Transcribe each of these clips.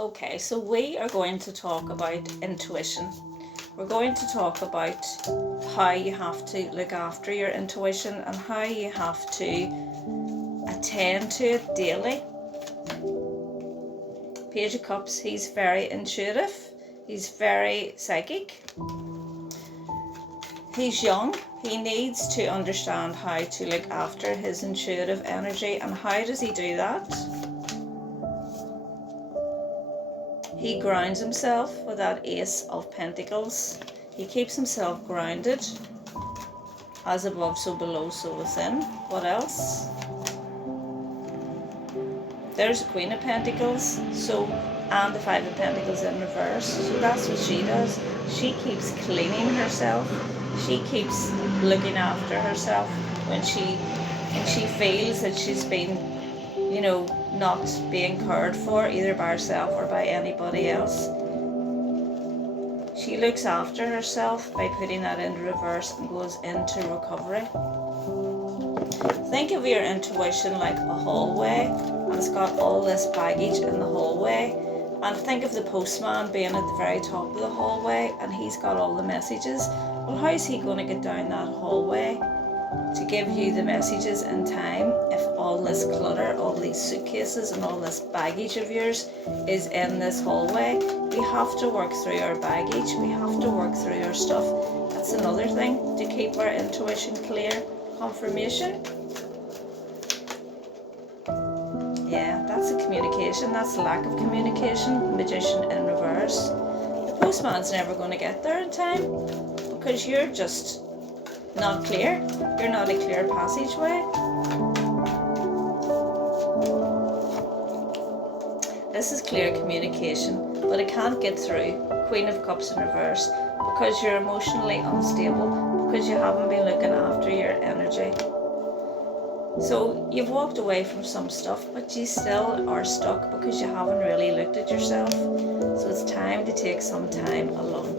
Okay, so we are going to talk about intuition. We're going to talk about how you have to look after your intuition and how you have to attend to it daily. Page of Cups, he's very intuitive, he's very psychic, he's young, he needs to understand how to look after his intuitive energy. And how does he do that? He grounds himself with that Ace of Pentacles. He keeps himself grounded. As above, so below, so within. What else? There's the Queen of Pentacles, and the Five of Pentacles in reverse. So that's what she does. She keeps cleaning herself. She keeps looking after herself when she feels that she's been, not being cared for either by herself or by anybody else. She looks after herself by putting that into reverse and goes into recovery. Think of your intuition like a hallway, and it's got all this baggage in the hallway. And think of the postman being at the very top of the hallway, and he's got all the messages. Well, how's he going to get down that hallway to give you the messages in time if all this clutter, all these suitcases and all this baggage of yours is in this hallway? We have to work through our baggage. We have to work through our stuff. That's another thing to keep our intuition clear. Confirmation. Yeah, that's a communication. That's a lack of communication. Magician in reverse. The postman's never going to get there in time because you're just not clear. You're not a clear passageway. This is clear communication, but it can't get through. Queen of Cups in reverse, because you're emotionally unstable, because you haven't been looking after your energy. So you've walked away from some stuff, but you still are stuck because you haven't really looked at yourself. So it's time to take some time alone.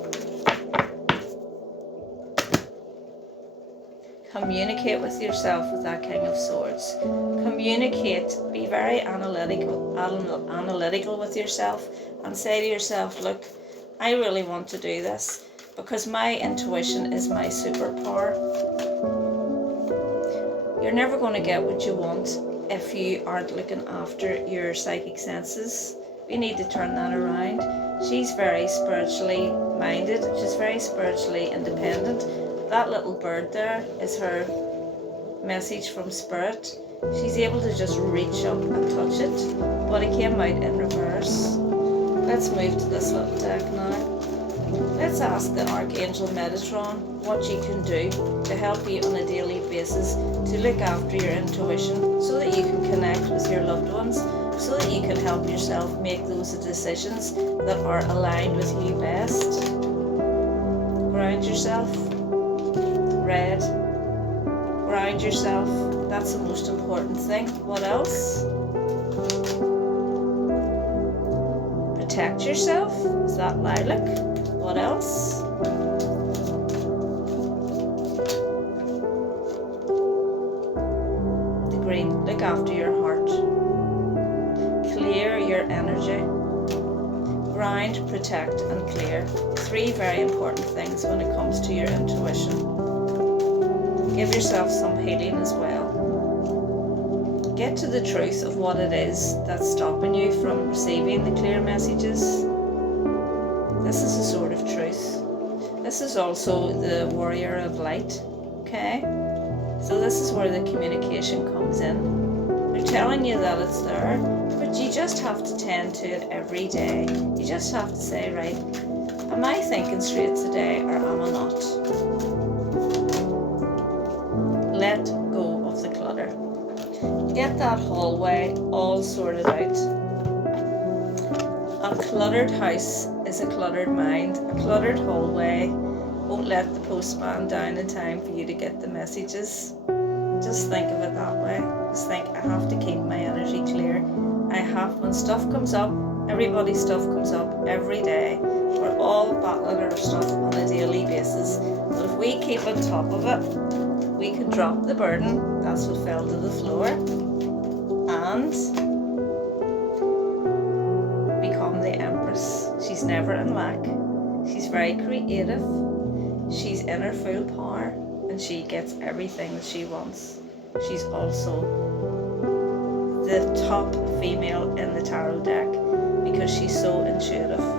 Communicate with yourself with that King of Swords. Communicate. Be very analytical with yourself and say to yourself, look, I really want to do this because my intuition is my superpower. You're never going to get what you want if you aren't looking after your psychic senses. You need to turn that around. She's very spiritually minded. She's very spiritually independent. That little bird there is her message from Spirit. She's able to just reach up and touch it, but it came out in reverse. Let's move to this little deck now. Let's ask the Archangel Metatron what you can do to help you on a daily basis to look after your intuition so that you can connect with your loved ones, so that you can help yourself make those decisions that are aligned with you best. Ground yourself. Red. Ground yourself. That's the most important thing. What else? Protect yourself. Is that lilac? What else? The green. Look after your heart. Clear your energy. Ground, protect, and clear. 3 very important things when it comes to your intuition. Give yourself some healing as well. Get to the truth of what it is that's stopping you from receiving the clear messages. This is a sort of truth. This is also the Warrior of Light. Okay? So this is where the communication comes in. They're telling you that it's there, but you just have to tend to it every day. You just have to say, right, am I thinking straight today or am I not? Let go of the clutter. Get that hallway all sorted out. A cluttered house is a cluttered mind. A cluttered hallway won't let the postman down in time for you to get the messages. Just think of it that way. Just think, I have to keep my energy clear. When stuff comes up, everybody's stuff comes up every day. We're all battling our stuff on a daily basis. But if we keep on top of it, we can drop the burden. That's what fell to the floor. And become the She's never in lack. She's very creative. She's in her full power, and she gets everything that she wants. She's also the top female in the tarot deck because she's so intuitive.